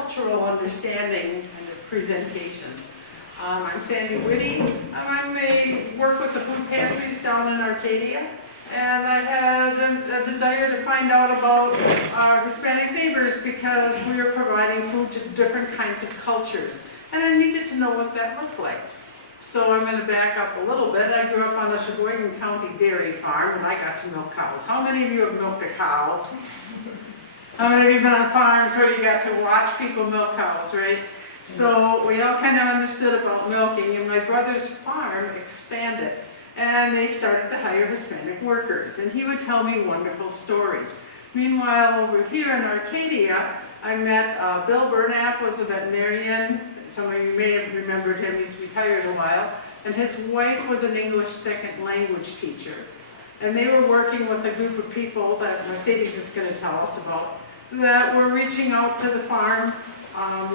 cultural understanding and a presentation. I'm Sandy Whitty. I work with the food pantries down in Arcadia, and I had a desire to find out about our Hispanic neighbors because we are providing food to different kinds of cultures, and I needed to know what that looked like. So I'm going to back up a little bit. I grew up on a Sheboygan County dairy farm, and I got to milk cows. How many of you have milked a cow? How many of you have been on farms where you got to watch people milk cows, right? So we all kind of understood about milking, and my brother's farm expanded, and they started to hire Hispanic workers, and he would tell me wonderful stories. Meanwhile, over here in Arcadia, I met Bill Burnap, was a veterinarian. Some of you may have remembered him, he's retired a while, and his wife was an English second language teacher. And they were working with a group of people that Mercedes is going to tell us about, that were reaching out to the farm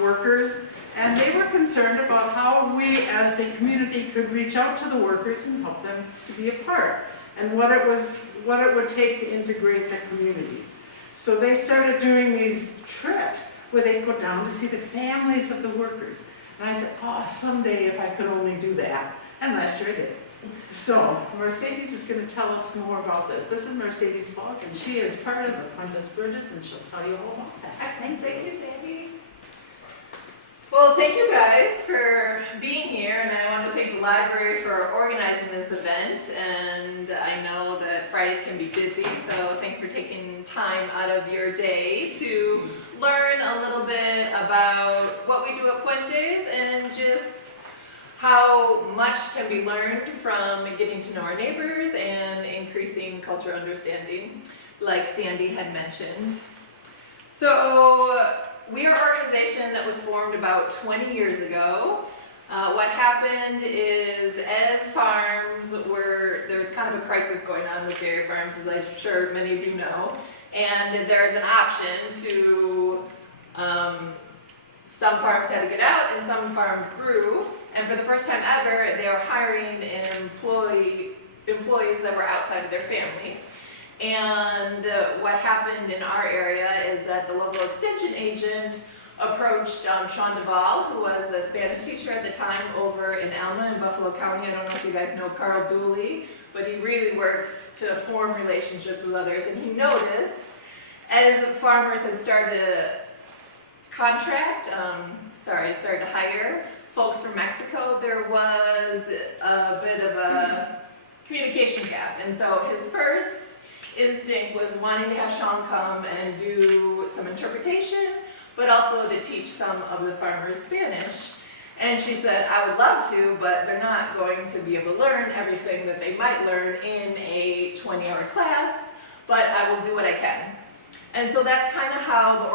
workers, and they were concerned about how we as a community could reach out to the workers and help them to be a part, and what it would take to integrate the communities. So they started doing these trips where they go down to see the families of the workers. And I said, oh, someday if I could only do that. And last year I did. So Mercedes is going to tell us more about this. This is Mercedes Falk, and she is part of the Puentes Bridges, and she'll tell you all about that. Thank you, Sandy. Well, thank you guys for being here, and I want to thank the library for organizing this event. And I know that Fridays can be busy, so thanks for taking time out of your day to learn a little bit about what we do at Puentes and just how much can be learned from getting to know our neighbors and increasing cultural understanding, like Sandy had mentioned. So we are an organization that was formed about 20 years ago. What happened is, as farms there was kind of a crisis going on with dairy farms, as I'm sure many of you know, and there's an option to, some farms had to get out and some farms grew, and for the first time ever, they were hiring employees that were outside of their family. And what happened in our area is that the local extension agent approached Sean Duvall, who was a Spanish teacher at the time over in Alma in Buffalo County. I don't know if you guys know Carl Dooley, but he really works to form relationships with others. And he noticed, as farmers had started to started to hire folks from Mexico, there was a bit of a communication gap. And so his first instinct was wanting to have Sean come and do some interpretation, but also to teach some of the farmers Spanish. And she said, I would love to, but they're not going to be able to learn everything that they might learn in a 20-hour class, but I will do what I can. And so that's kind of how the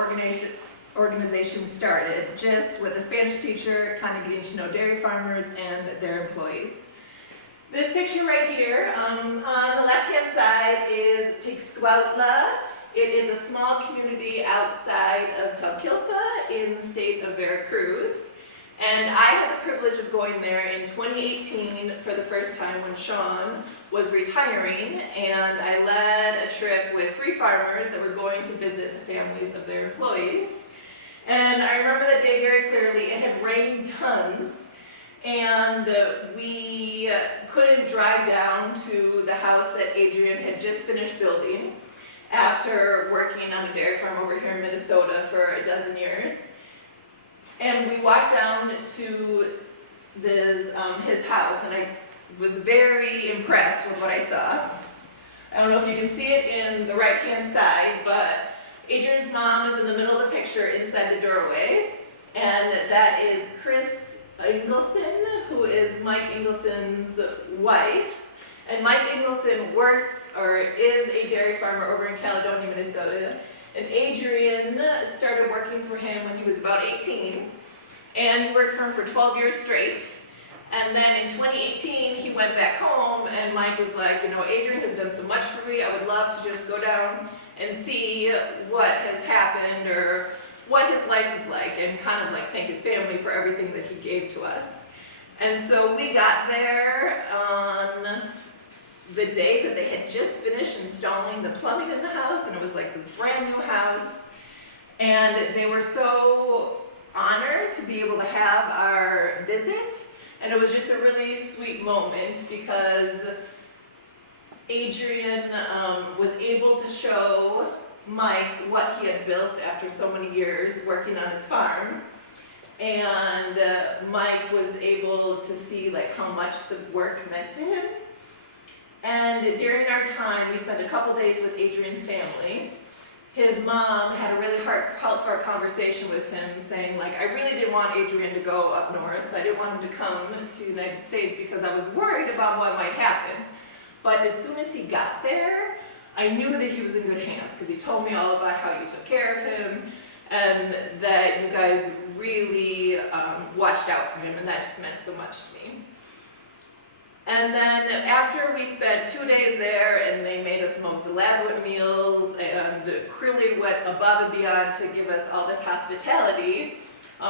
organization started, just with a Spanish teacher kind of getting to know dairy farmers and their employees. This picture right here, on the left-hand side is Pixcuautla. It is a small community outside of Talquilpa in the state of Veracruz. And I had the privilege of going there in 2018 for the first time when Sean was retiring, and I led a trip with 3 farmers that were going to visit the families of their employees. And I remember that day very clearly. It had rained tons, and we couldn't drive down to the house that Adrian had just finished building after working on a dairy farm over here in Minnesota for 12 years. And we walked down to his house, and I was very impressed with what I saw. I don't know if you can see it in the right-hand side, but Adrian's mom is in the middle of the picture inside the doorway, and that is Chris Ingleson, who is Mike Ingleson's wife. And Mike Ingleson is a dairy farmer over in Caledonia, Minnesota. And Adrian started working for him when he was about 18, and he worked for him for 12 years straight. And then in 2018, he went back home, and Mike was like, Adrian has done so much for me, I would love to just go down and see what has happened or what his life is like, and kind of like thank his family for everything that he gave to us. And so we got there on the day that they had just finished installing the plumbing in the house, and it was like this brand new house, and they were so honor to be able to have our visit, and it was just a really sweet moment because Adrian was able to show Mike what he had built after so many years working on his farm. And Mike was able to see like how much the work meant to him. And during our time, we spent a couple days with Adrian's family. His mom had a really heartfelt conversation with him saying like, I really didn't want Adrian to go up north. I didn't want him to come to the United States because I was worried about what might happen. But as soon as he got there, I knew that he was in good hands because he told me all about how you took care of him and that you guys really watched out for him, and that just meant so much to me. And then after we spent 2 days there and they made us the most elaborate meals and really went above and beyond to give us all this hospitality,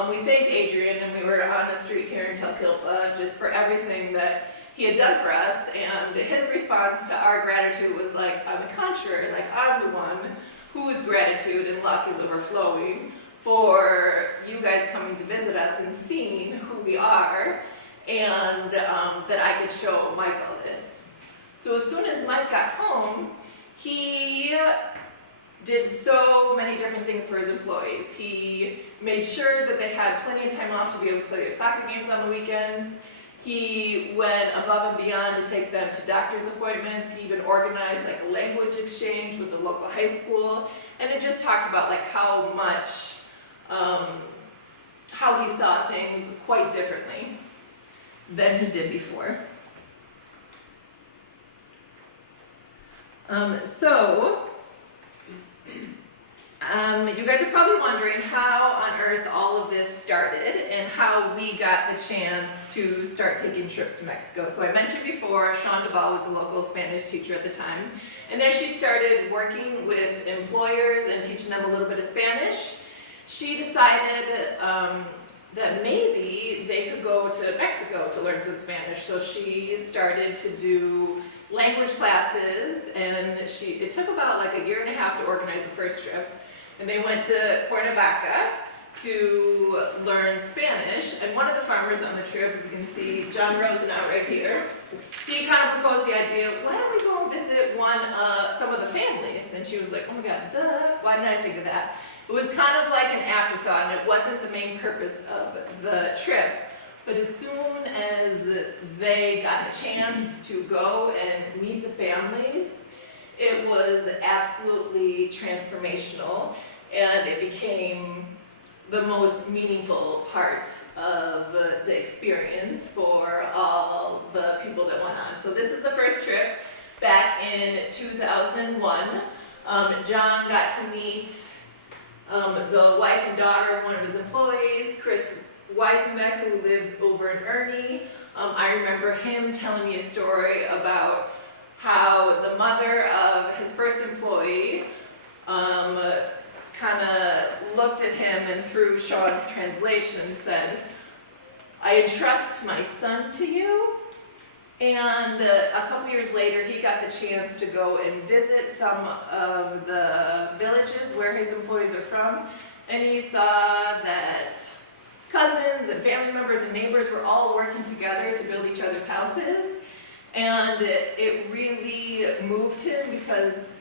we thanked Adrian, and we were on the street here in Trempealeau just for everything that he had done for us. And his response to our gratitude was like, on the contrary, like I'm the one whose gratitude and luck is overflowing for you guys coming to visit us and seeing who we are, and that I could show Mike all this. So as soon as Mike got home, he did so many different things for his employees. He made sure that they had plenty of time off to be able to play their soccer games on the weekends. He went above and beyond to take them to doctor's appointments. He even organized like a language exchange with the local high school. And it just talked about like how much, how he saw things quite differently than he did before. You guys are probably wondering how on earth all of this started and how we got the chance to start taking trips to Mexico. So I mentioned before, Sean Duvall was a local Spanish teacher at the time. And as she started working with employers and teaching them a little bit of Spanish, she decided that maybe they could go to Mexico to learn some Spanish. So she started to do language classes, and it took about like a year and a half to organize the first trip. And they went to Cuernavaca to learn Spanish. And one of the farmers on the trip, you can see John Rosenau right here, he kind of proposed the idea, why don't we go and visit some of the families? And she was like, oh my God, duh, why didn't I think of that? It was kind of like an afterthought, and it wasn't the main purpose of the trip. But as soon as they got a chance to go and meet the families, it was absolutely transformational, and it became the most meaningful part of the experience for all the people that went on. So this is the first trip back in 2001. John got to meet the wife and daughter of one of his employees, Chris Weisenbeck, who lives over in Ernie. I remember him telling me a story about how the mother of his first employee kind of looked at him and through Sean's translation said, I entrust my son to you. And a couple years later, he got the chance to go and visit some of the villages where his employees are from. And he saw that cousins and family members and neighbors were all working together to build each other's houses. And it really moved him because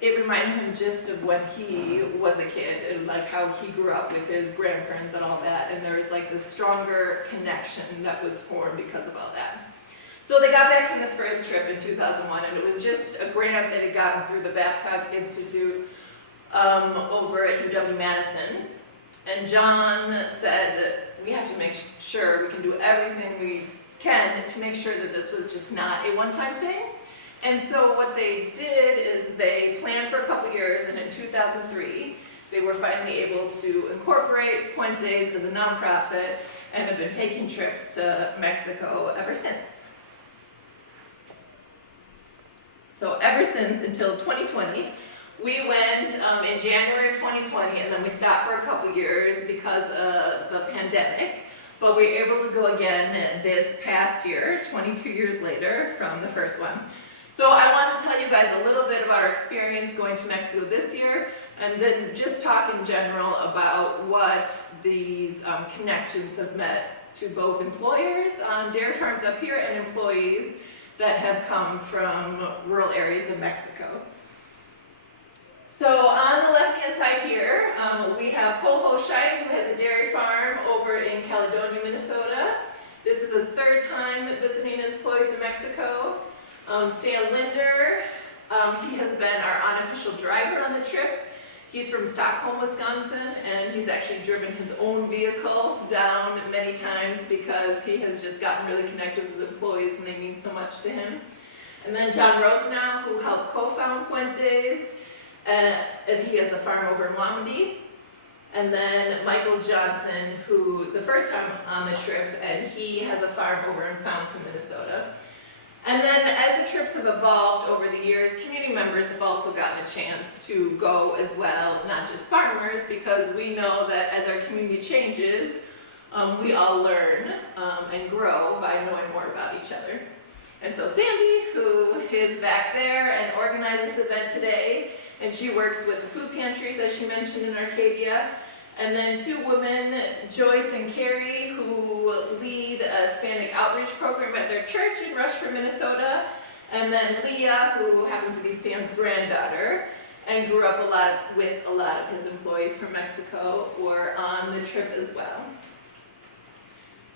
it reminded him just of when he was a kid and like how he grew up with his grandparents and all that. And there was like this stronger connection that was formed because of all that. So they got back from this first trip in 2001, and it was just a grant that had gotten through the Babcock Institute over at UW-Madison. And John said, we have to make sure we can do everything we can to make sure that this was just not a one-time thing. And so what they did is they planned for a couple years, and in 2003, they were finally able to incorporate Puentes as a nonprofit and have been taking trips to Mexico ever since. So ever since until 2020, we went in January of 2020, and then we stopped for a couple years because of the pandemic. But we were able to go again this past year, 22 years later from the first one. So I want to tell you guys a little bit about our experience going to Mexico this year, and then just talk in general about what these connections have meant to both employers on dairy farms up here and employees that have come from rural areas of Mexico. So on the left-hand side here, we have Cole Hoshai, who has a dairy farm over in Caledonia, Minnesota. This is his third time visiting his employees in Mexico. Stan Linder, he has been our unofficial driver on the trip. He's from Stockholm, Wisconsin, and he's actually driven his own vehicle down many times because he has just gotten really connected with his employees and they mean so much to him. And then John Rosenau, who helped co-found Puentes, and he has a farm over in Wamadi. And then Michael Johnson, who the first time on the trip, and he has a farm over in Fountain, Minnesota. And then as the trips have evolved over the years, community members have also gotten a chance to go as well, not just farmers, because we know that as our community changes, we all learn and grow by knowing more about each other. And so Sandy, who is back there and organized this event today, and she works with the food pantries, as she mentioned, in Arcadia. And then two women, Joyce and Carrie, who lead a Hispanic outreach program at their church in Rushford, Minnesota. And then Leah, who happens to be Stan's granddaughter and grew up with a lot of his employees from Mexico, were on the trip as well.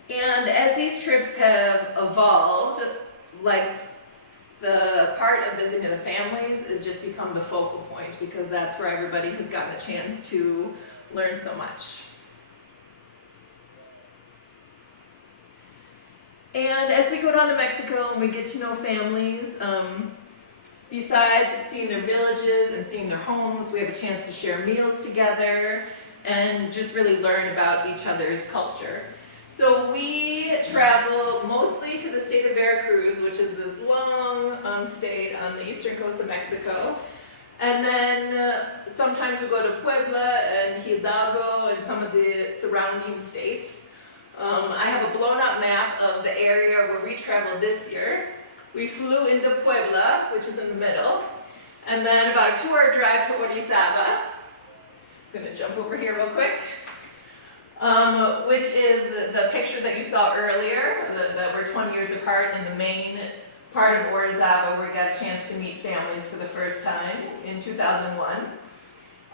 And as these trips have evolved, like the part of visiting the families has just become the focal point because that's where everybody has gotten a chance to learn so much. And as we go down to Mexico and we get to know families, besides seeing their villages and seeing their homes, we have a chance to share meals together and just really learn about each other's culture. So we travel mostly to the state of Veracruz, which is this long state on the eastern coast of Mexico. And then sometimes we go to Puebla and Hidalgo and some of the surrounding states. I have a blown up map of the area where we traveled this year. We flew into Puebla, which is in the middle, and then about a 2-hour drive to Orizaba. I'm gonna jump over here real quick. Which is the picture that you saw earlier, that we're 20 years apart in the main part of Orizaba, where we got a chance to meet families for the first time in 2001.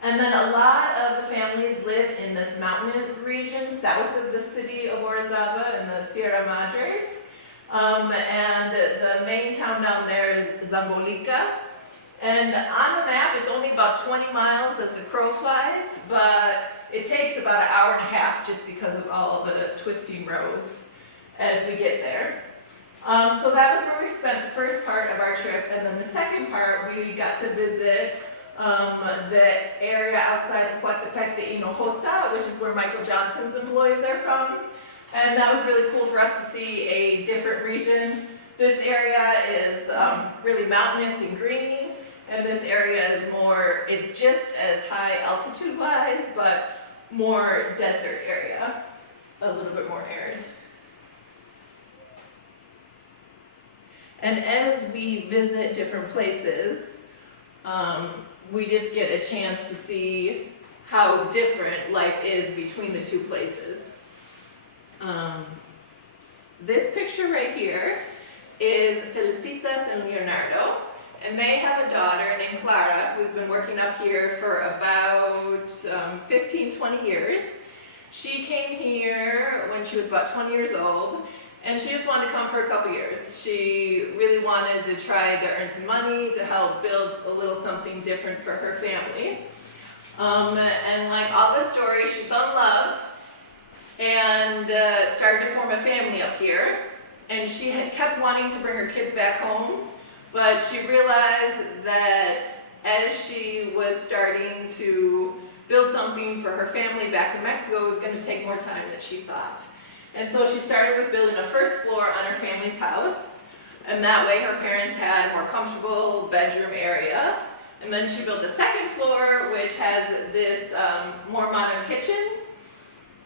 And then a lot of the families live in this mountain region south of the city of Orizaba in the Sierra Madres. And the main town down there is Zangolica. And on the map, it's only about 20 miles as the crow flies, but it takes about an hour and a half just because of all the twisting roads as we get there. So that was where we spent the first part of our trip, and then the second part we got to visit the area outside of Coatepec de Hinojosa, which is where Michael Johnson's employees are from. And that was really cool for us to see a different region. This area is really mountainous and green, and this area is more, it's just as high altitude wise, but more desert area, a little bit more arid. And as we visit different places, we just get a chance to see how different life is between the two places. This picture right here is Felicitas and Leonardo, and they have a daughter named Clara who's been working up here for about 15-20 years. She came here when she was about 20 years old, and she just wanted to come for a couple years. She really wanted to try to earn some money to help build a little something different for her family. And like all the stories, she fell in love and started to form a family up here. And she had kept wanting to bring her kids back home, but she realized that as she was starting to build something for her family back in Mexico, it was going to take more time than she thought. And so she started with building a first floor on her family's house, and that way her parents had a more comfortable bedroom area. And then she built the second floor, which has this more modern kitchen.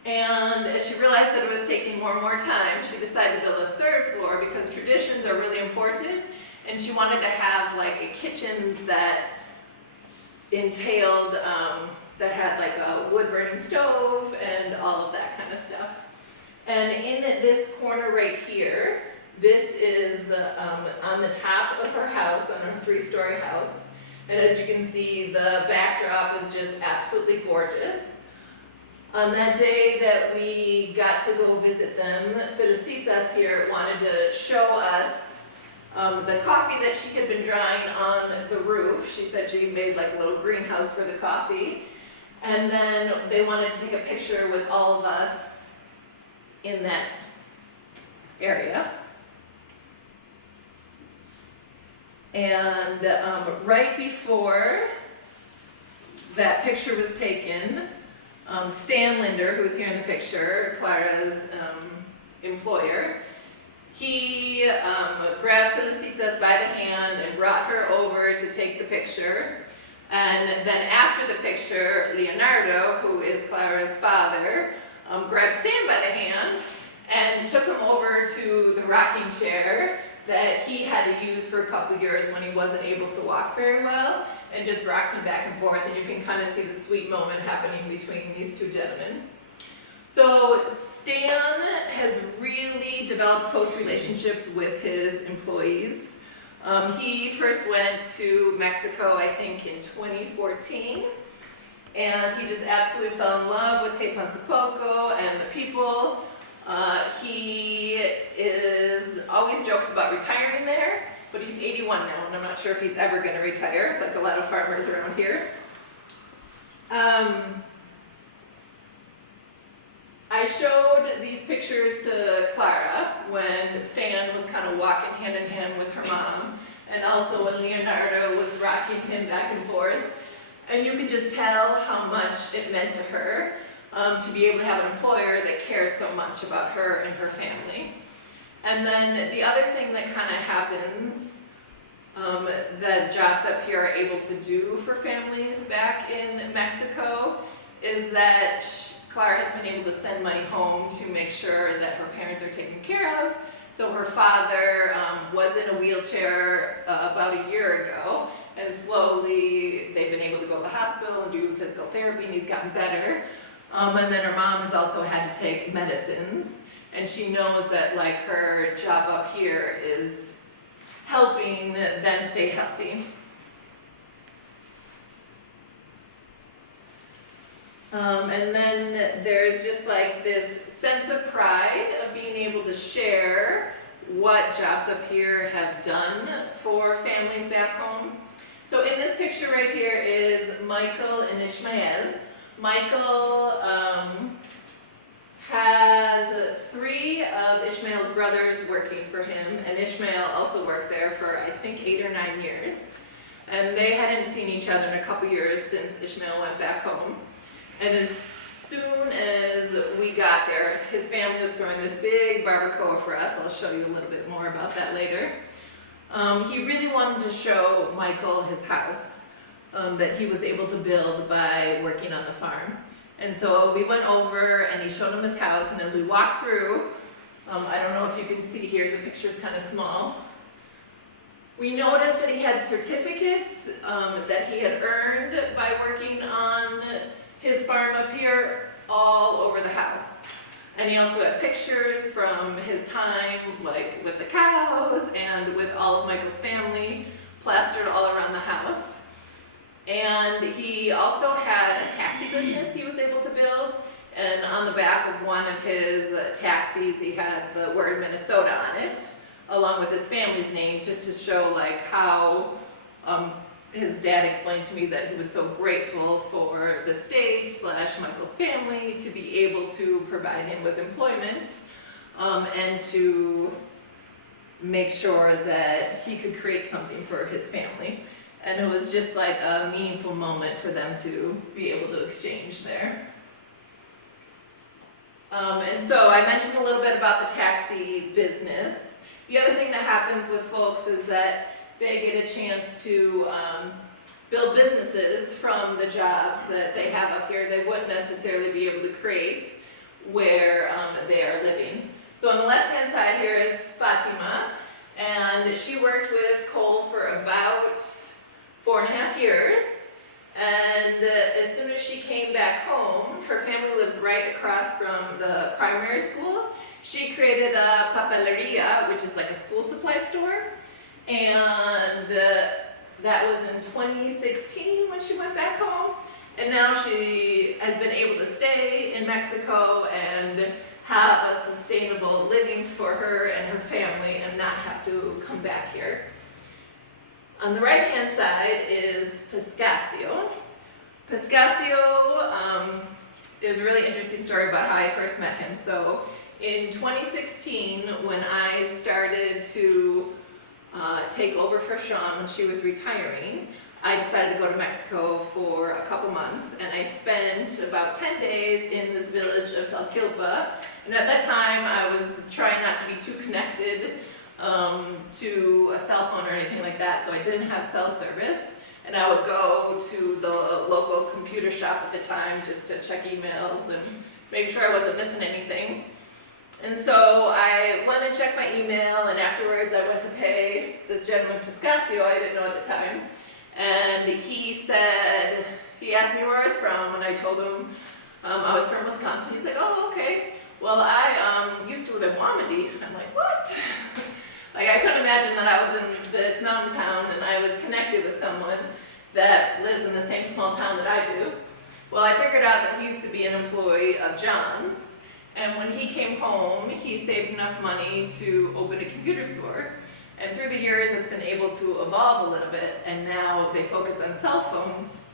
And as she realized that it was taking more and more time, she decided to build a third floor because traditions are really important, and she wanted to have like a kitchen that entailed, that had like a wood burning stove and all of that kind of stuff. And in this corner right here, this is on the top of her house, on her 3-story house. And as you can see, the backdrop is just absolutely gorgeous. On that day that we got to go visit them, Felicitas here wanted to show us the coffee that she had been drying on the roof. She said she made like a little greenhouse for the coffee. And then they wanted to take a picture with all of us in that area. And right before that picture was taken, Stan Linder, who was here in the picture, Clara's employer, he grabbed Felicitas by the hand and brought her over to take the picture. And then after the picture, Leonardo, who is Clara's father, grabbed Stan by the hand and took him over to the rocking chair that he had to use for a couple years when he wasn't able to walk very well, and just rocked him back and forth, and you can kind of see the sweet moment happening between these two gentlemen. So Stan has really developed close relationships with his employees. He first went to Mexico, I think, in 2014, and he just absolutely fell in love with Tepanzapoco and the people. He always jokes about retiring there, but he's 81 now, and I'm not sure if he's ever going to retire, like a lot of farmers around here. I showed these pictures to Clara when Stan was kind of walking hand in hand with her mom, and also when Leonardo was rocking him back and forth. And you can just tell how much it meant to her to be able to have an employer that cares so much about her and her family. And then the other thing that kind of happens that jobs up here are able to do for families back in Mexico is that Clara has been able to send money home to make sure that her parents are taken care of. So her father was in a wheelchair about a year ago, and slowly they've been able to go to the hospital and do physical therapy, and he's gotten better. And then her mom has also had to take medicines, and she knows that like her job up here is helping them stay healthy. And then there's just like this sense of pride of being able to share what jobs up here have done for families back home. So in this picture right here is Michael and Ishmael. Michael has 3 of Ishmael's brothers working for him, and Ishmael also worked there for I think 8 or 9 years. And they hadn't seen each other in a couple years since Ishmael went back home. And as soon as we got there, his family was throwing this big barbacoa for us. I'll show you a little bit more about that later. He really wanted to show Michael his house that he was able to build by working on the farm. And so we went over and he showed him his house, and as we walked through, I don't know if you can see here, the picture's kind of small. We noticed that he had certificates that he had earned by working on his farm up here all over the house. And he also had pictures from his time, like with the cows and with all of Michael's family, plastered all around the house. And he also had a taxi business he was able to build. And on the back of one of his taxis, he had the word Minnesota on it, along with his family's name, just to show like how his dad explained to me that he was so grateful for the state / Michael's family to be able to provide him with employment and to make sure that he could create something for his family. And it was just like a meaningful moment for them to be able to exchange there. And so I mentioned a little bit about the taxi business. The other thing that happens with folks is that they get a chance to build businesses from the jobs that they have up here. They wouldn't necessarily be able to create where they are living. So on the left-hand side here is Fatima, and she worked with Cole for about 4.5 years. And as soon as she came back home, her family lives right across from the primary school. She created a papeleria, which is like a school supply store. And that was in 2016 when she went back home. And now she has been able to stay in Mexico and have a sustainable living for her and her family and not have to come back here. On the right-hand side is Piscasio. Piscasio, there's a really interesting story about how I first met him. So in 2016, when I started to take over for Sean when she was retiring, I decided to go to Mexico for a couple months, and I spent about 10 days in this village of Talquilpa. And at that time, I was trying not to be too connected to a cell phone or anything like that, so I didn't have cell service. And I would go to the local computer shop at the time just to check emails and make sure I wasn't missing anything. And so I went and checked my email, and afterwards I went to pay this gentleman Piscasio, I didn't know at the time. And he said, he asked me where I was from, and I told him I was from Wisconsin. He's like, oh, okay. Well, I used to live in Wamedy. And I'm like, what? Like, I couldn't imagine that I was in this mountain town and I was connected with someone that lives in the same small town that I do. Well, I figured out that he used to be an employee of John's. And when he came home, he saved enough money to open a computer store. And through the years, it's been able to evolve a little bit, and now they focus on cell phones.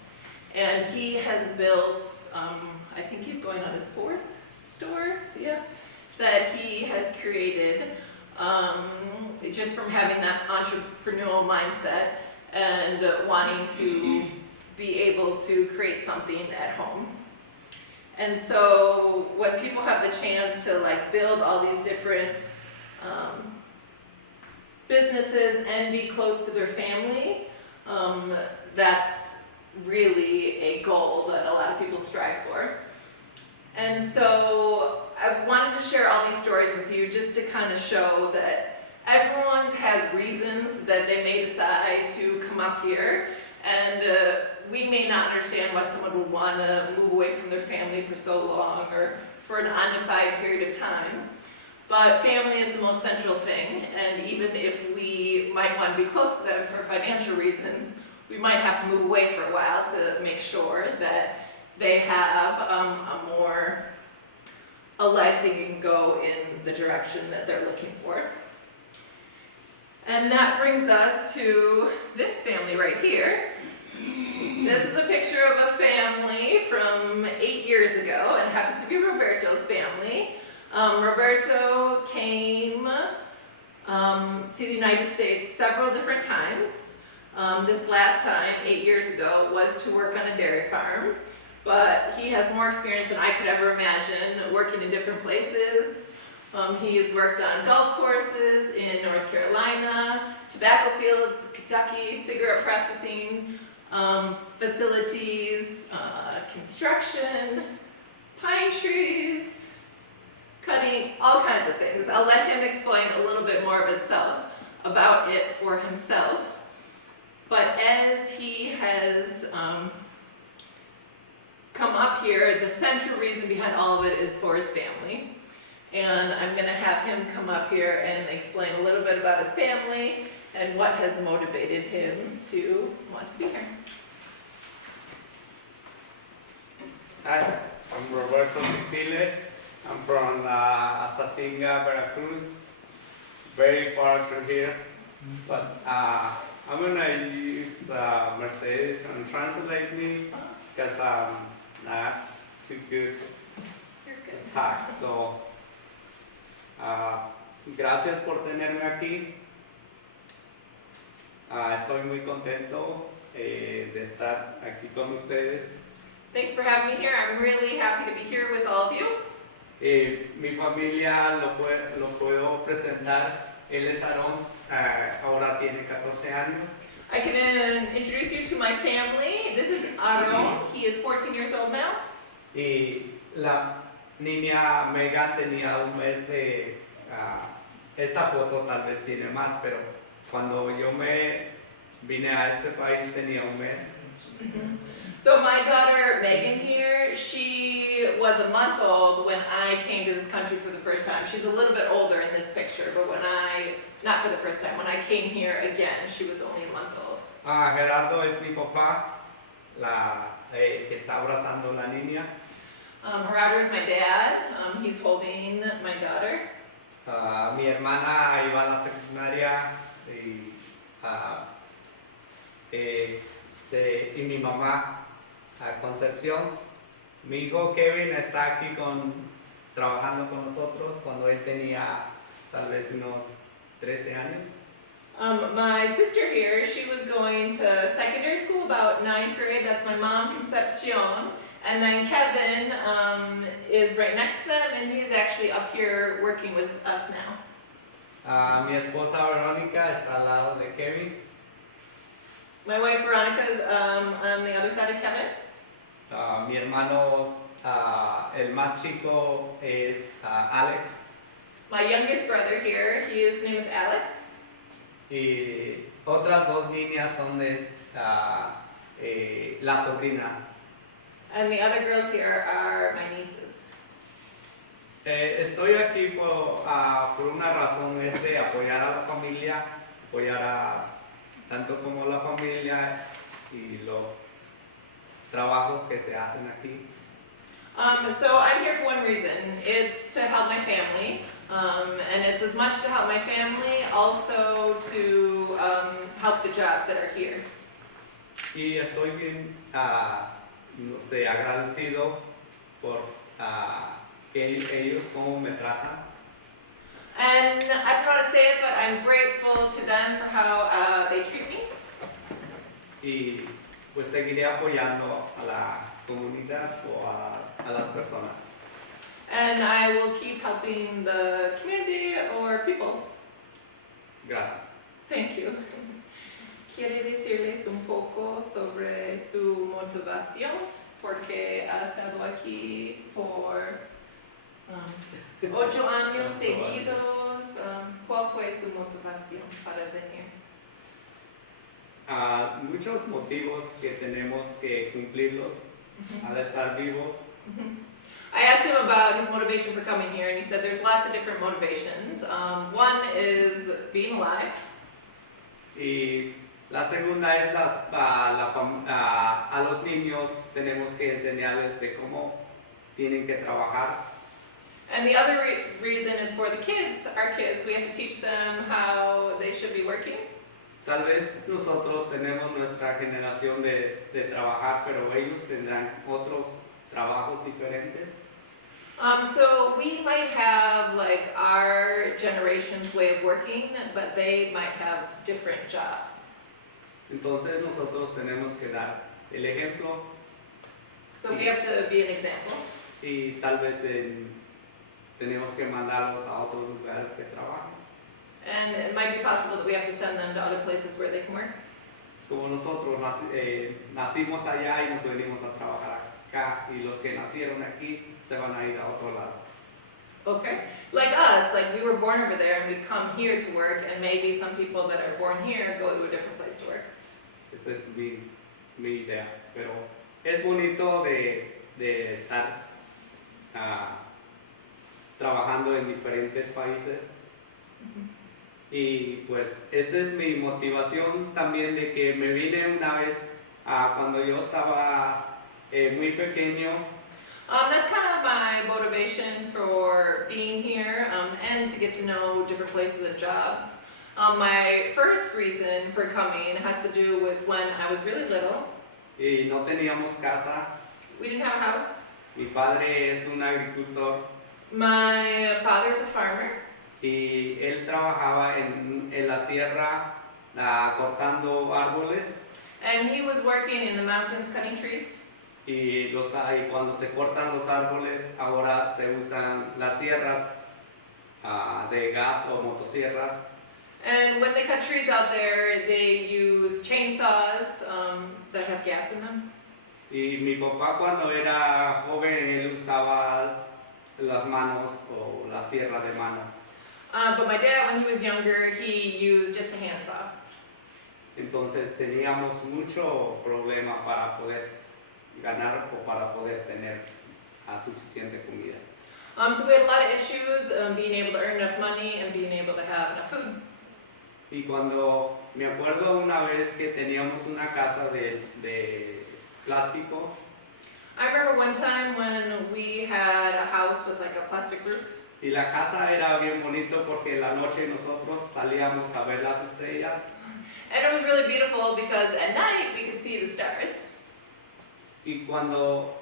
And he has built, I think he's going on his 4th store, yeah, that he has created just from having that entrepreneurial mindset and wanting to be able to create something at home. And so when people have the chance to like build all these different businesses and be close to their family, that's really a goal that a lot of people strive for. And so I wanted to share all these stories with you just to kind of show that everyone has reasons that they may decide to come up here, and we may not understand why someone would want to move away from their family for so long or for an undefined period of time. But family is the most central thing, and even if we might want to be close to them for financial reasons, we might have to move away for a while to make sure that they have a life they can go in the direction that they're looking for. And that brings us to this family right here. This is a picture of a family from 8 years ago, and happens to be Roberto's family. Roberto came to the United States several different times. This last time, 8 years ago, was to work on a dairy farm. But he has more experience than I could ever imagine working in different places. He has worked on golf courses in North Carolina, tobacco fields, Kentucky, cigarette processing facilities, construction, pine trees, cutting, all kinds of things. I'll let him explain a little bit more of himself, about it for himself. But as he has come up here, the central reason behind all of it is for his family. And I'm going to have him come up here and explain a little bit about his family and what has motivated him to want to be here. Hi, I'm Roberto Trempealeau. I'm from Astacinga, Veracruz, very far from here. But I'm going to use Mercedes to translate me because I'm not too good to talk. So, gracias por tenerme aquí. Estoy muy contento de estar aquí con ustedes. Thanks for having me here. I'm really happy to be here with all of you. Mi familia lo puedo presentar. Él es Aarón, ahora tiene 14 años. I can introduce you to my family. This is Aaron. He is 14 years old now. Y la niña Megan tenía un mes de... esta foto tal vez tiene más, pero cuando yo me vine a este país tenía un mes. So my daughter Megan here, she was a month old when I came to this country for the first time. She's a little bit older in this picture, but not for the first time, when I came here again, she was only a month old. Gerardo es mi papá, que está abrazando la niña. Gerardo is my dad. He's holding my daughter. Mi hermana iba a la secundaria y mi mamá a Concepción. Mi hijo Kevin está aquí trabajando con nosotros cuando él tenía tal vez unos 13 años. My sister here, she was going to secondary school, about 9th grade. That's my mom, Concepcion. And then Kevin is right next to them, and he's actually up here working with us now. Mi esposa Verónica está al lado de Kevin. My wife Veronica is on the other side of Kevin. Mi hermano, el más chico es Alex. My youngest brother here, his name is Alex. Y otras dos niñas son las sobrinas. And the other girls here are my nieces. Estoy aquí por una razón, es de apoyar a la familia, apoyar tanto como la familia y los trabajos que se hacen aquí. So I'm here for one reason. It's to help my family. And it's as much to help my family, also to help the jobs that are here. Y estoy bien, agradecido por que ellos cómo me tratan. And I don't know how to say it, but I'm grateful to them for how they treat me. Y pues seguiré apoyando a la comunidad o a las personas. And I will keep helping the community or people. Gracias. Thank you. ¿Quiere decirles un poco sobre su motivación? Porque ha estado aquí por 8 años seguidos. ¿Cuál fue su motivación para venir? Muchos motivos que tenemos que cumplirlos al estar vivo. I asked him about his motivation for coming here, and he said there's lots of different motivations. One is being alive. Y la segunda es a los niños tenemos que enseñarles de cómo tienen que trabajar. And the other reason is for the kids, our kids. We have to teach them how they should be working. Tal vez nosotros tenemos nuestra generación de trabajar, pero ellos tendrán otros trabajos diferentes. So we might have like our generation's way of working, but they might have different jobs. Entonces nosotros tenemos que dar el ejemplo. So we have to be an example. Y tal vez tenemos que mandarlos a otros lugares que trabajan. And it might be possible that we have to send them to other places where they can work. Es como nosotros nacimos allá y nos venimos a trabajar acá, y los que nacieron aquí se van a ir a otro lado. Okay. Like us, like we were born over there and we come here to work, and maybe some people that are born here go to a different place to work. Esa es mi idea. Pero es bonito de estar trabajando en diferentes países. Y pues esa es mi motivación también, de que me vine una vez cuando yo estaba muy pequeño. That's kind of my motivation for being here, and to get to know different places and jobs. My first reason for coming has to do with when I was really little. Y no teníamos casa. We didn't have a house. Mi padre es un agricultor. My father's a farmer. Y él trabajaba en la sierra cortando árboles. And he was working in the mountains cutting trees. Y cuando se cortan los árboles, ahora se usan las sierras de gas o motosierras. And when they cut trees out there, they use chainsaws that have gas in them. Y mi papá, cuando era joven, él usaba las manos o la sierra de mano. But my dad, when he was younger, he used just a handsaw. Entonces teníamos mucho problema para poder ganar o para poder tener suficiente comida. So we had a lot of issues being able to earn enough money and being able to have enough food. Y cuando me acuerdo una vez que teníamos una casa de plástico, I remember one time when we had a house with like a plastic roof. y la casa era bien bonito porque en la noche nosotros salíamos a ver las estrellas. And it was really beautiful because at night we could see the stars. Y cuando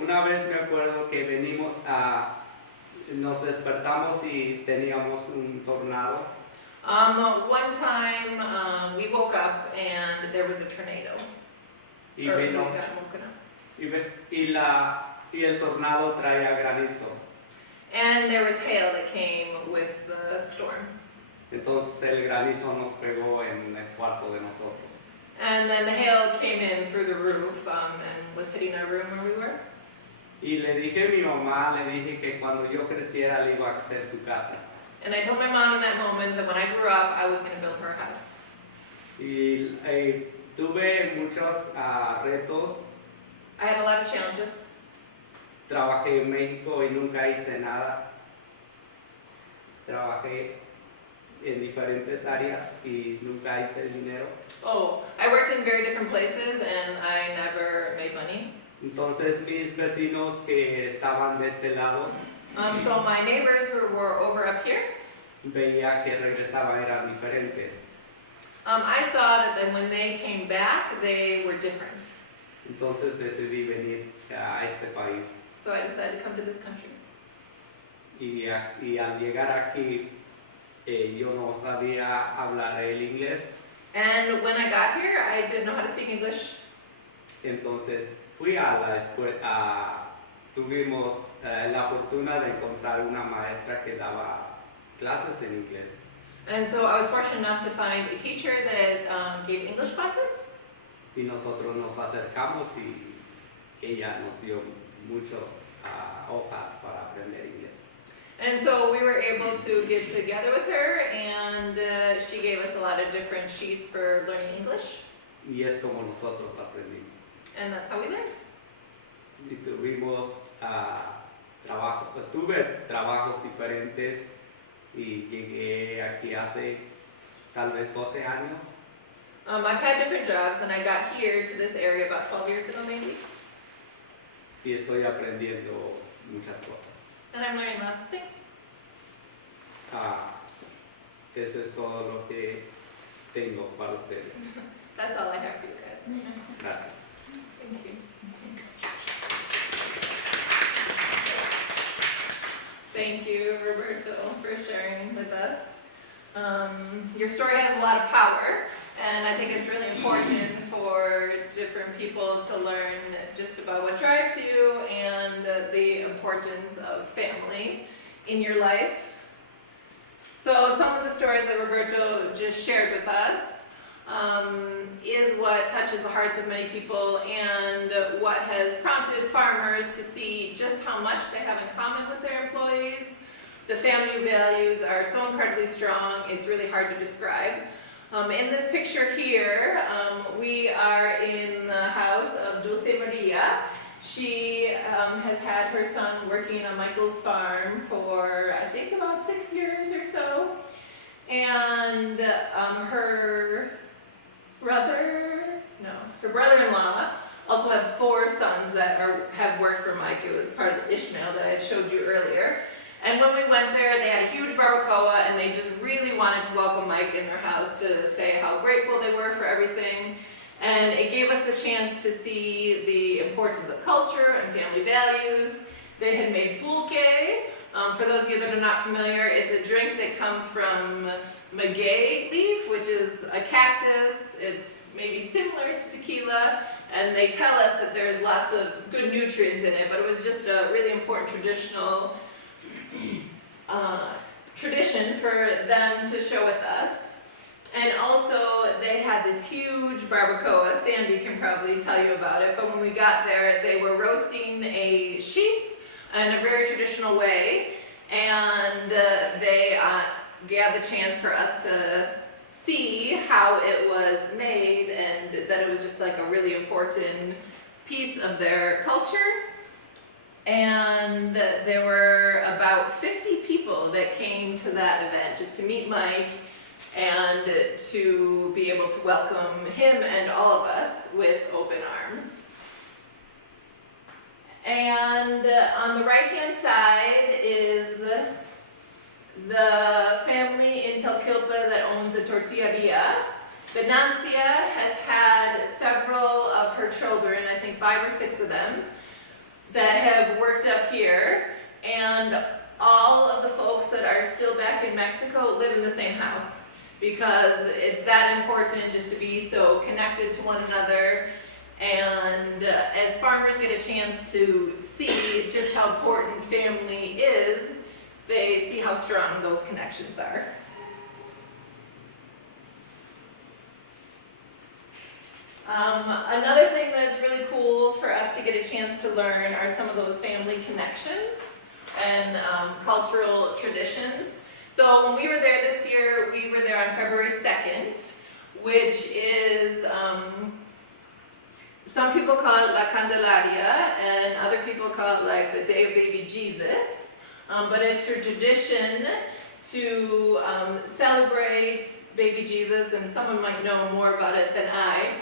una vez me acuerdo que nos despertamos y teníamos un tornado. One time we woke up and there was a tornado. Y, Or vino, we got woken up. y el tornado traía granizo. And there was hail that came with the storm. Entonces el granizo nos pegó en el cuarto de nosotros. And then the hail came in through the roof and was hitting our room where we were. Y le dije a mi mamá, le dije que cuando yo creciera le iba a hacer su casa. And I told my mom in that moment that when I grew up, I was going to build her a house. Y tuve muchos retos. I had a lot of challenges. Trabajé en México y nunca hice nada. Trabajé en diferentes áreas y nunca hice dinero. Oh, I worked in very different places and I never made money. Entonces mis vecinos que estaban de este lado, So my neighbors who were over up here, veía que regresaban, eran diferentes. I saw that then when they came back, they were different. Entonces decidí venir a este país. So I decided to come to this country. Y al llegar aquí, yo no sabía hablar el inglés. And when I got here, I didn't know how to speak English. Entonces fui a la escuela, tuvimos la fortuna de encontrar una maestra que daba clases en inglés. And so I was fortunate enough to find a teacher that gave English classes. Y nosotros nos acercamos y ella nos dio muchas hojas para aprender inglés. And so we were able to get together with her and she gave us a lot of different sheets for learning English. Y es como nosotros aprendimos. And that's how we learned. Y tuvimos tuve trabajos diferentes y llegué aquí hace tal vez 12 años. I've had different jobs and I got here to this area about 12 years ago maybe. Y estoy aprendiendo muchas cosas. And I'm learning lots of things. Eso es todo lo que tengo para ustedes. That's all I have for you guys. Gracias. Thank you. Thank you, Roberto, for sharing with us. Your story has a lot of power, and I think it's really important for different people to learn just about what drives you and the importance of family in your life. So some of the stories that Roberto just shared with us is what touches the hearts of many people and what has prompted farmers to see just how much they have in common with their employees. The family values are so incredibly strong, it's really hard to describe. In this picture here, we are in the house of Dulce Maria. She has had her son working on Michael's farm for, I think, about 6 years or so. And her brother-in-law also have 4 sons that have worked for Mike. It was part of Ishmael that I showed you earlier. And when we went there, they had a huge barbacoa and they just really wanted to welcome Mike in their house to say how grateful they were for everything. And it gave us the chance to see the importance of culture and family values. They had made pulque. For those of you that are not familiar, it's a drink that comes from maguey leaf, which is a cactus. It's maybe similar to tequila, and they tell us that there's lots of good nutrients in it, but it was just a really important tradition for them to show with us. And also, they had this huge barbacoa. Sandy can probably tell you about it, but when we got there, they were roasting a sheep in a very traditional way, and they gave the chance for us to see how it was made, and that it was just like a really important piece of their culture. And there were about 50 people that came to that event just to meet Mike and to be able to welcome him and all of us with open arms. And on the right-hand side is the family in Talquilpa that owns a tortilleria. Venancia has had several of her children, I think 5 or 6 of them, that have worked up here, and all of the folks that are still back in Mexico live in the same house because it's that important just to be so connected to one another. And as farmers get a chance to see just how important family is, they see how strong those connections are. Another thing that's really cool for us to get a chance to learn are some of those family connections and cultural traditions. So when we were there this year, we were there on February 2nd, which is, some people call it La Candelaria, and other people call it like the Day of Baby Jesus. But it's a tradition to celebrate baby Jesus, and someone might know more about it than I.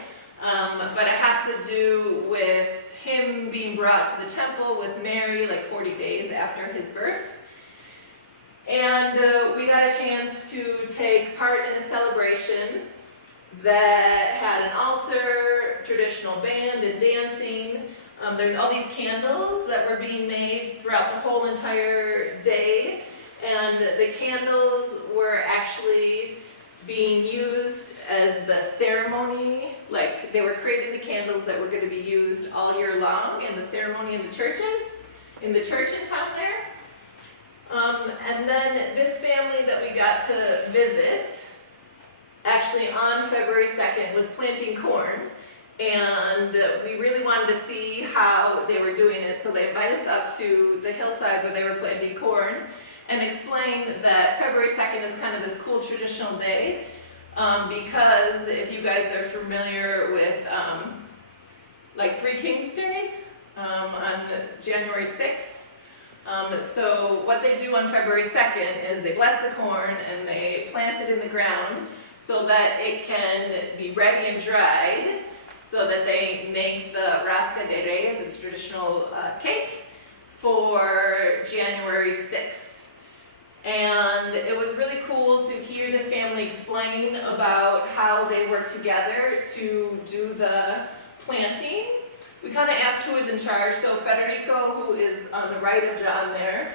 But it has to do with him being brought to the temple with Mary like 40 days after his birth. And we got a chance to take part in a celebration that had an altar, traditional band and dancing. There's all these candles that were being made throughout the whole entire day. And the candles were actually being used as the ceremony, like they were creating the candles that were going to be used all year long in the ceremony in the churches, in the church in town there. And then this family that we got to visit, actually on February 2nd, was planting corn. And we really wanted to see how they were doing it, so they invited us up to the hillside where they were planting corn and explained that February 2nd is kind of this cool traditional day because if you guys are familiar with like Three Kings Day on January 6th, so what they do on February 2nd is they bless the corn and they plant it in the ground so that it can be ready and dried, so that they make the Rasca de Reyes, its traditional cake, for January 6th. And it was really cool to hear this family explain about how they work together to do the planting. We kind of asked who was in charge, so Federico, who is on the right of John there,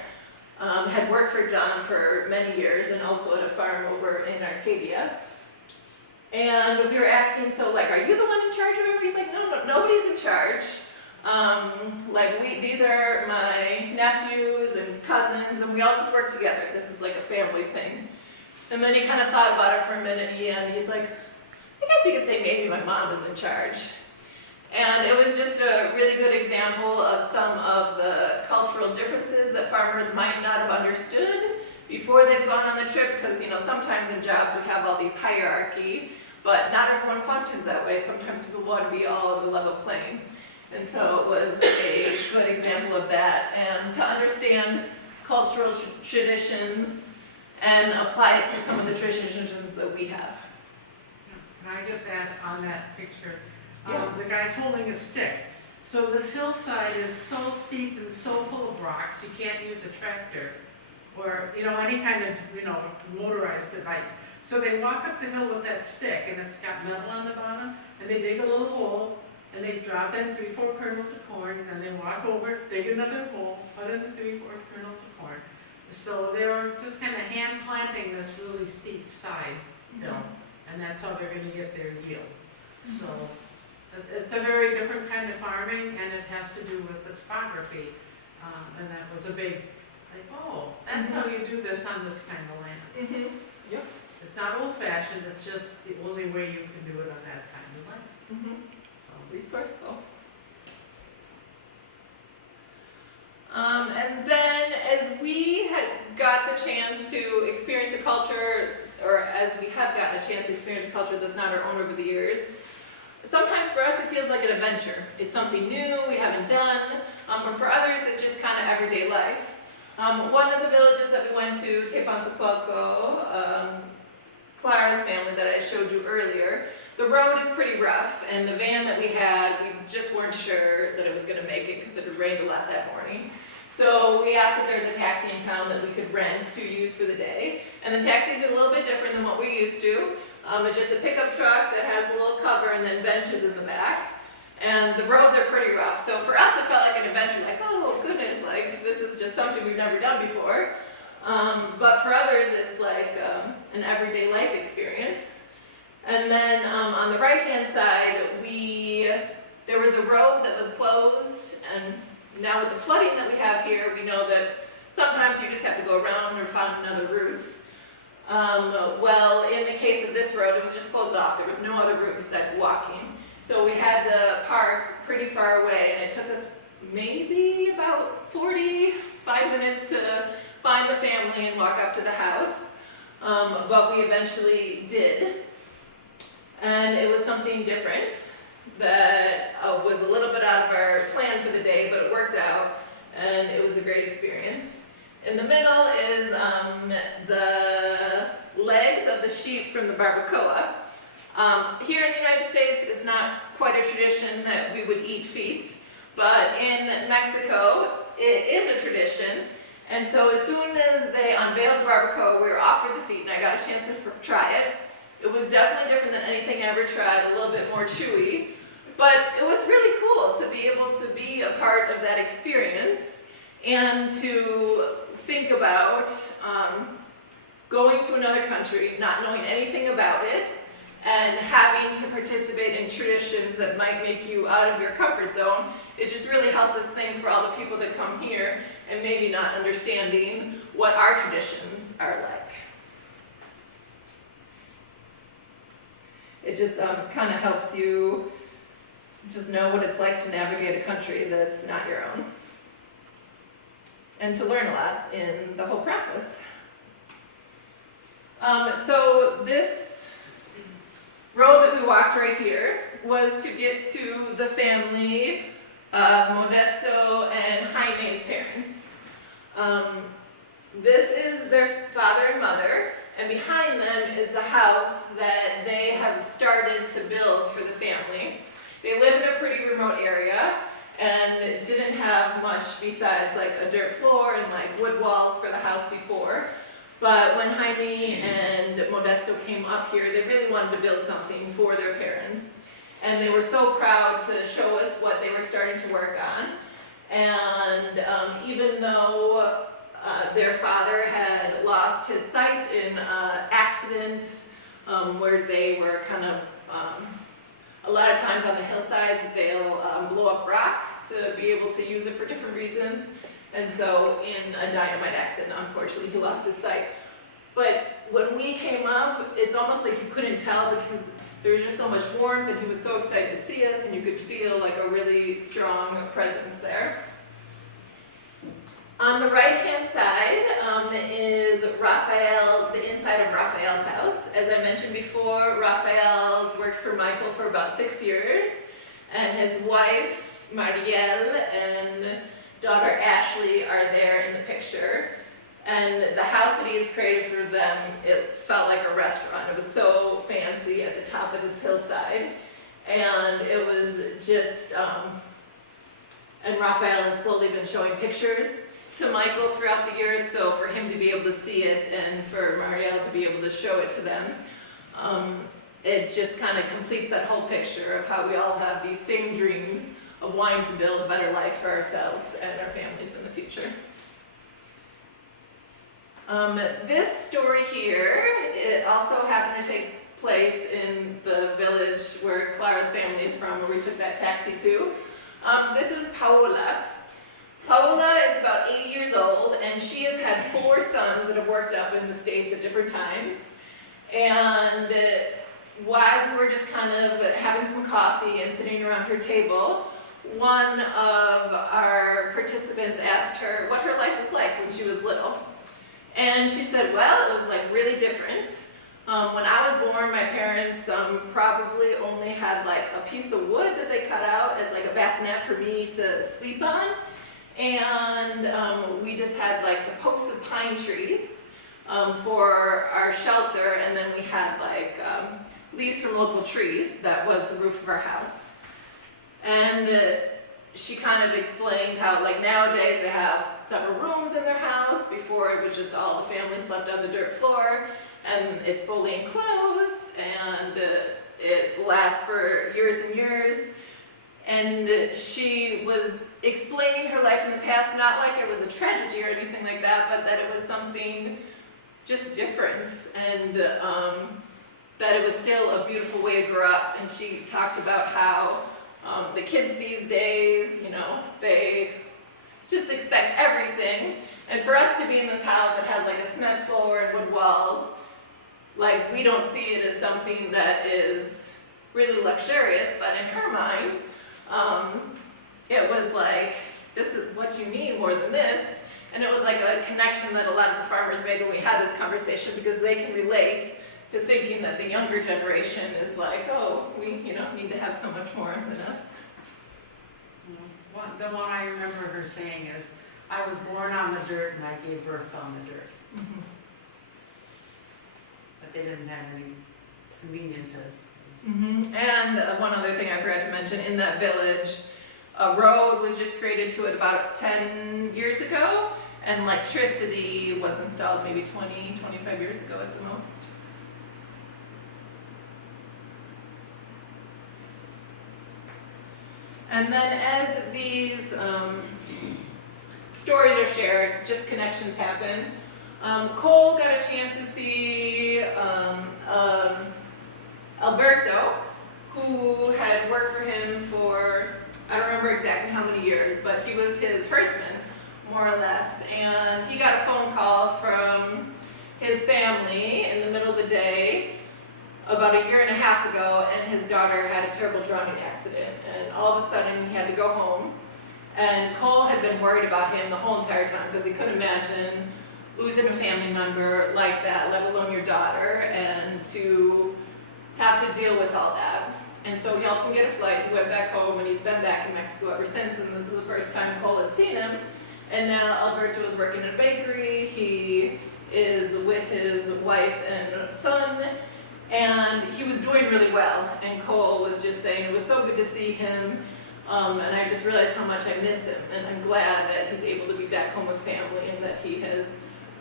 had worked for John for many years and also at a farm over in Arcadia. And we were asking, so like, are you the one in charge of it? He's like, no, nobody's in charge. These are my nephews and cousins, and we all just work together. This is like a family thing. And then he kind of thought about it for a minute, and he's like, I guess you could say maybe my mom is in charge. And it was just a really good example of some of the cultural differences that farmers might not have understood before they've gone on the trip, because sometimes in jobs we have all these hierarchy, but not everyone functions that way. Sometimes people want to be all on the level plane. And so it was a good example of that, and to understand cultural traditions and apply it to some of the traditions that we have. Can I just add on that picture? Yeah. The guy's holding a stick. So this hillside is so steep and so full of rocks, you can't use a tractor or any kind of motorized device. So they walk up the hill with that stick, and it's got metal on the bottom, and they dig a little hole, and they drop in 3-4 kernels of corn, and they walk over, dig another hole, put in the 3-4 kernels of corn. So they're just kind of hand planting this really steep side hill, and that's how they're going to get their yield. So it's a very different kind of farming, and it has to do with the topography. And that was a big, that's how you do this on this kind of land. Mm-hmm. Yep. It's not old-fashioned, it's just the only way you can do it on that kind of land. Mm-hmm. So Resourceful. And then as we had got the chance to experience a culture, or as we have gotten a chance to experience a culture that's not our own over the years, sometimes for us it feels like an adventure. It's something new we haven't done, but for others it's just kind of everyday life. One of the villages that we went to, Trempealeau, Clara's family that I showed you earlier, the road is pretty rough, and the van that we had, we just weren't sure that it was going to make it because it had rained a lot that morning. So we asked if there's a taxi in town that we could rent to use for the day. And the taxis are a little bit different than what we're used to. It's just a pickup truck that has a little cover and then benches in the back. And the roads are pretty rough. So for us, it felt like an adventure, like, oh goodness, like this is just something we've never done before. But for others, it's like an everyday life experience. And then on the right-hand side, there was a road that was closed, and now with the flooding that we have here, we know that sometimes you just have to go around or find another route. Well, in the case of this road, it was just closed off. There was no other route besides walking. So we had to park pretty far away, and it took us maybe about 45 minutes to find the family and walk up to the house. But we eventually did. And it was something different that was a little bit out of our plan for the day, but it worked out, and it was a great experience. In the middle is the legs of the sheep from the barbacoa. Here in the United States, it's not quite a tradition that we would eat feet, but in Mexico, it is a tradition. And so as soon as they unveiled the barbacoa, we were offered the feet, and I got a chance to try it. It was definitely different than anything I ever tried, a little bit more chewy, but it was really cool to be able to be a part of that experience and to think about going to another country, not knowing anything about it, and having to participate in traditions that might make you out of your comfort zone. It just really helps us think for all the people that come here and maybe not understanding what our traditions are like. It just kind of helps you just know what it's like to navigate a country that's not your own. And to learn a lot in the whole process. So this road that we walked right here was to get to the family of Modesto and Jaime's parents. This is their father and mother. And behind them is the house that they have started to build for the family. They live in a pretty remote area and didn't have much besides like a dirt floor and like wood walls for the house before. But when Jaime and Modesto came up here, they really wanted to build something for their parents. And they were so proud to show us what they were starting to work on. And even though their father had lost his sight in an accident where they were kind of, a lot of times on the hillsides, they'll blow up rock to be able to use it for different reasons. And so in a dynamite accident, unfortunately, he lost his sight. But when we came up, it's almost like you couldn't tell because there was just so much warmth and he was so excited to see us, and you could feel like a really strong presence there. On the right-hand side is Raphael, the inside of Raphael's house. As I mentioned before, Raphael's worked for Michael for about 6 years, and his wife, Marielle, and daughter Ashley are there in the picture. And the house that he has created for them, it felt like a restaurant. It was so fancy at the top of this hillside. And it was just, and Raphael has slowly been showing pictures to Michael throughout the years, so for him to be able to see it and for Marielle to be able to show it to them, it just kind of completes that whole picture of how we all have these same dreams of wanting to build a better life for ourselves and our families in the future. This story here, it also happened to take place in the village where Clara's family is from, where we took that taxi to. This is Paola. Paola is about 80 years old, and she has had 4 sons that have worked up in the States at different times. And while we were just kind of having some coffee and sitting around her table, one of our participants asked her what her life was like when she was little. And she said, well, it was like really different. When I was born, my parents probably only had like a piece of wood that they cut out as like a bassinet for me to sleep on. And we just had like the posts of pine trees for our shelter, and then we had like leaves from local trees. That was the roof of our house. And she kind of explained how like nowadays they have several rooms in their house. Before it was just all the family slept on the dirt floor, and it's fully enclosed, and it lasts for years and years. And she was explaining her life in the past, not like it was a tragedy or anything like that, but that it was something just different, and that it was still a beautiful way to grow up. And she talked about how the kids these days, you know, they just expect everything. And for us to be in this house that has like a cement floor and wood walls, like we don't see it as something that is really luxurious, but in her mind, it was like, this is what you need more than this. And it was like a connection that a lot of the farmers made when we had this conversation, because they can relate to thinking that the younger generation is like, oh, we need to have so much more than us. The one I remember her saying is, I was born on the dirt and I gave birth on the dirt. Mm-hmm. But they didn't have any conveniences. Mm-hmm. And one other thing I forgot to mention, in that village, a road was just created to it about 10 years ago, and electricity was installed maybe 20, 25 years ago at the most. And then as these stories are shared, just connections happen. Cole got a chance to see Alberto, who had worked for him for, I don't remember exactly how many years, but he was his herdsman, more or less. And he got a phone call from his family in the middle of the day about a year and a half ago, and his daughter had a terrible drowning accident. And all of a sudden he had to go home. And Cole had been worried about him the whole entire time, because he couldn't imagine losing a family member like that, let alone your daughter, and to have to deal with all that. And so he helped him get a flight. He went back home, and he's been back in Mexico ever since, and this is the first time Cole had seen him. And now Alberto is working in a bakery. He is with his wife and son, and he was doing really well. And Cole was just saying it was so good to see him, and I just realized how much I miss him, and I'm glad that he's able to be back home with family, and that he has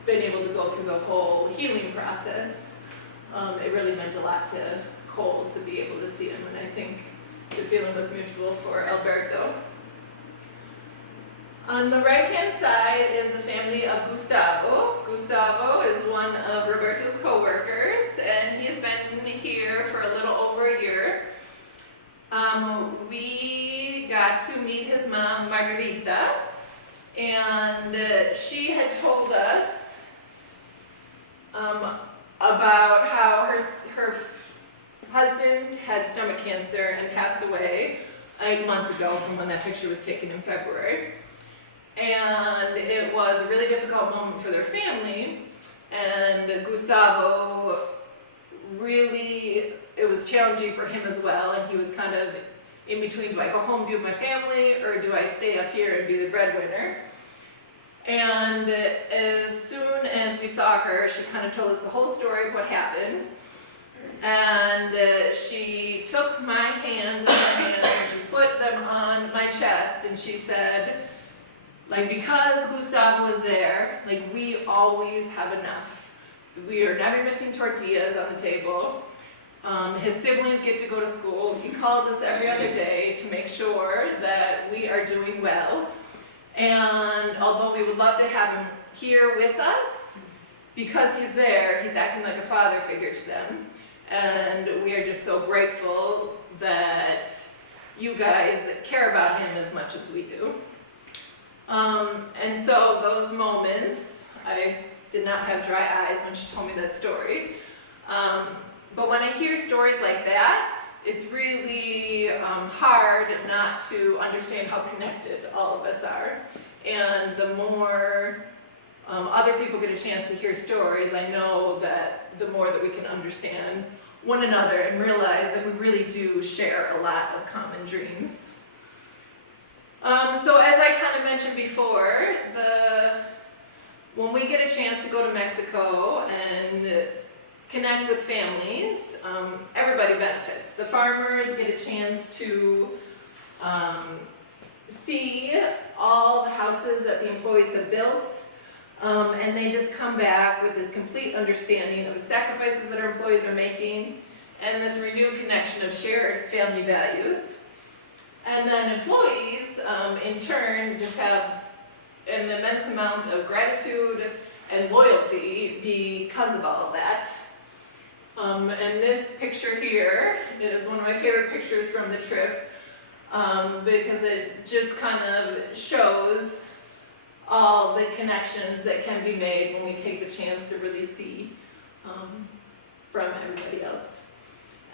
been able to go through the whole healing process. It really meant a lot to Cole to be able to see him, and I think the feeling was mutual for Alberto. On the right-hand side is the family of Gustavo. Gustavo is one of Roberto's co-workers, and he's been here for a little over a year. We got to meet his mom, Margarita, and she had told us about how her husband had stomach cancer and passed away 8 months ago from when that picture was taken in February. And it was a really difficult moment for their family, and Gustavo really, it was challenging for him as well, and he was kind of in between, do I go home, be with my family, or do I stay up here and be the breadwinner? And as soon as we saw her, she kind of told us the whole story of what happened. And she took my hands in her hands and she put them on my chest, and she said, like, because Gustavo is there, like, we always have enough. We are never missing tortillas on the table. His siblings get to go to school. He calls us every other day to make sure that we are doing well. And although we would love to have him here with us, because he's there, he's acting like a father figure to them. And we are just so grateful that you guys care about him as much as we do. And so those moments, I did not have dry eyes when she told me that story. But when I hear stories like that, it's really hard not to understand how connected all of us are. And the more other people get a chance to hear stories, I know that the more that we can understand one another and realize that we really do share a lot of common dreams. So as I kind of mentioned before, when we get a chance to go to Mexico and connect with families, everybody benefits. The farmers get a chance to see all the houses that the employees have built, and they just come back with this complete understanding of the sacrifices that our employees are making and this renewed connection of shared family values. And then employees, in turn, just have an immense amount of gratitude and loyalty because of all of that. And this picture here is one of my favorite pictures from the trip, because it just kind of shows all the connections that can be made when we take the chance to really see from everybody else.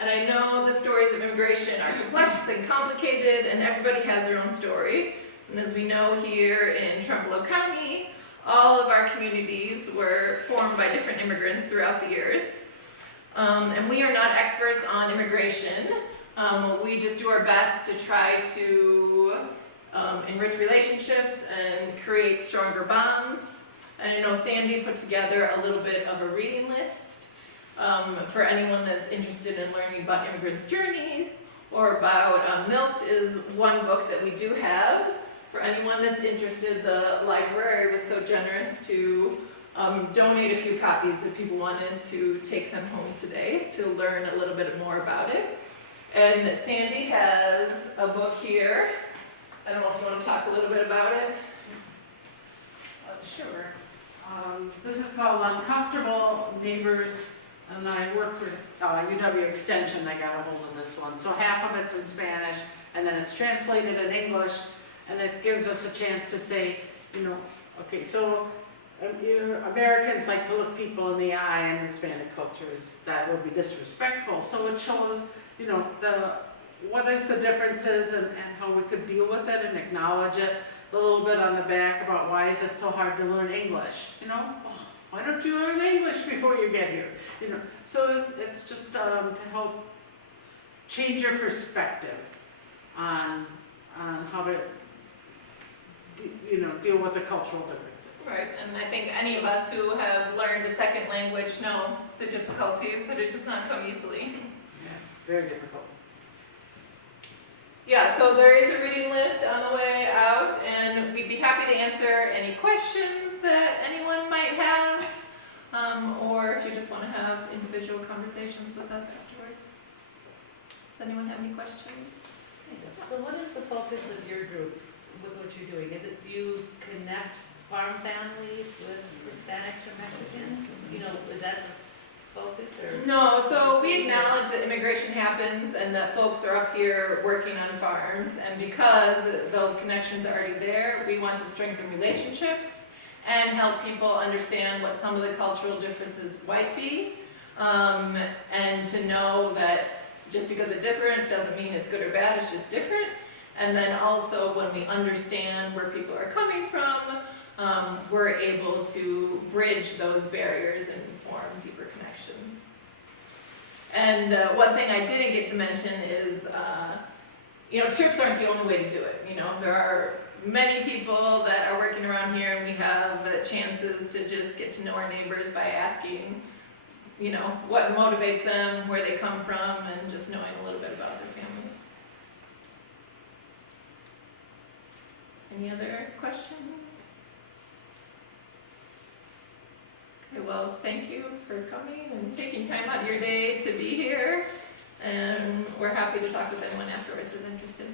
And I know the stories of immigration are complex and complicated, and everybody has their own story. And as we know here in Trempealeau County, all of our communities were formed by different immigrants throughout the years. And we are not experts on immigration. We just do our best to try to enrich relationships and create stronger bonds. And I know Sandy put together a little bit of a reading list for anyone that's interested in learning about immigrants' journeys, or about Milked is one book that we do have. For anyone that's interested, the library was so generous to donate a few copies if people wanted to take them home today to learn a little bit more about it. And Sandy has a book here. I don't know if you want to talk a little bit about it. Sure. This is called Uncomfortable Neighbors, and I worked with UW Extension. I got a hold of this one. So half of it's in Spanish, and then it's translated in English, and it gives us a chance to say, okay, so Americans like to look people in the eye, and Hispanic cultures that would be disrespectful. So it shows, what is the differences and how we could deal with it and acknowledge it. A little bit on the back about why is it so hard to learn English, why don't you learn English before you get here, So it's just to help change your perspective on how to, deal with the cultural differences. Right, and I think any of us who have learned a second language know the difficulties, that it does not come easily. Yes, very difficult. Yeah, so there is a reading list on the way out, and we'd be happy to answer any questions that anyone might have, or if you just want to have individual conversations with us afterwards. Does anyone have any questions? So what is the focus of your group with what you're doing? Is it you connect farm families with Hispanics or Mexican? Is that the focus, or? No, so we acknowledge that immigration happens and that folks are up here working on farms, and because those connections are already there, we want to strengthen relationships and help people understand what some of the cultural differences might be, and to know that just because it's different doesn't mean it's good or bad, it's just different. And then also when we understand where people are coming from, we're able to bridge those barriers and form deeper connections. And one thing I didn't get to mention is, trips aren't the only way to do it. There are many people that are working around here, and we have chances to just get to know our neighbors by asking, what motivates them, where they come from, and just knowing a little bit about their families. Any other questions? Okay, well, thank you for coming and taking time out of your day to be here, and we're happy to talk with anyone afterwards if interested.